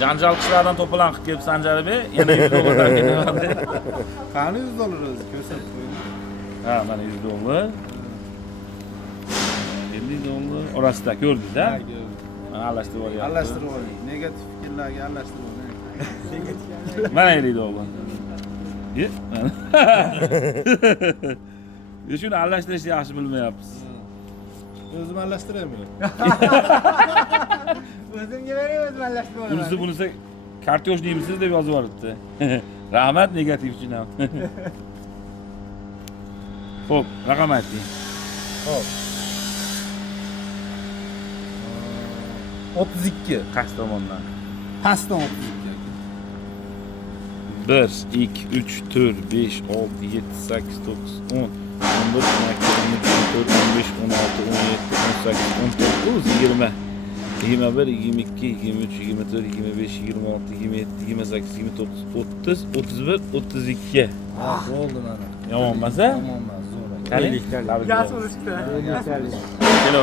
Janjal qishlardan to'polon qilib kelib Sanjar Bey, yana 100 dollardan keladi. Qani 100 dollar o'zi ko'rsatib qo'ying. Ha, mana 100 dollar. 50 dollar orasida ko'rdingiz-a? Mana alashtirib olyapti. Aralashtirib oling. Negativ fikrlarga aralashtirib oling. Mana 50 dollar. Ye, mana. Shuni aralashtirishni yaxshi bilmayapsiz. O'zim aralashtiraymi? O'zimga bering, o'zim aralashtirib olaman. Bunisi kartoshniymisiz deb yozib yuboribdi. Rahmat negativ uchun ham. Xo'p, raqam ayting. Hop. 32. Qaysi tomondan? Pastdan 32. 1, 2, 3, 4, 5, 6, 7, 8, 9, 10, 11, 12, 13, 14, 15, 16, 17, 18, 19, 20, 21, 22, 23, 24, 25, 26, 27, 28, 29, 30, 31, 32. Bo'ldi mana. Yomonmas-a? Yomonmas, zo'r. Qani? Gaz urishdi. Kelov.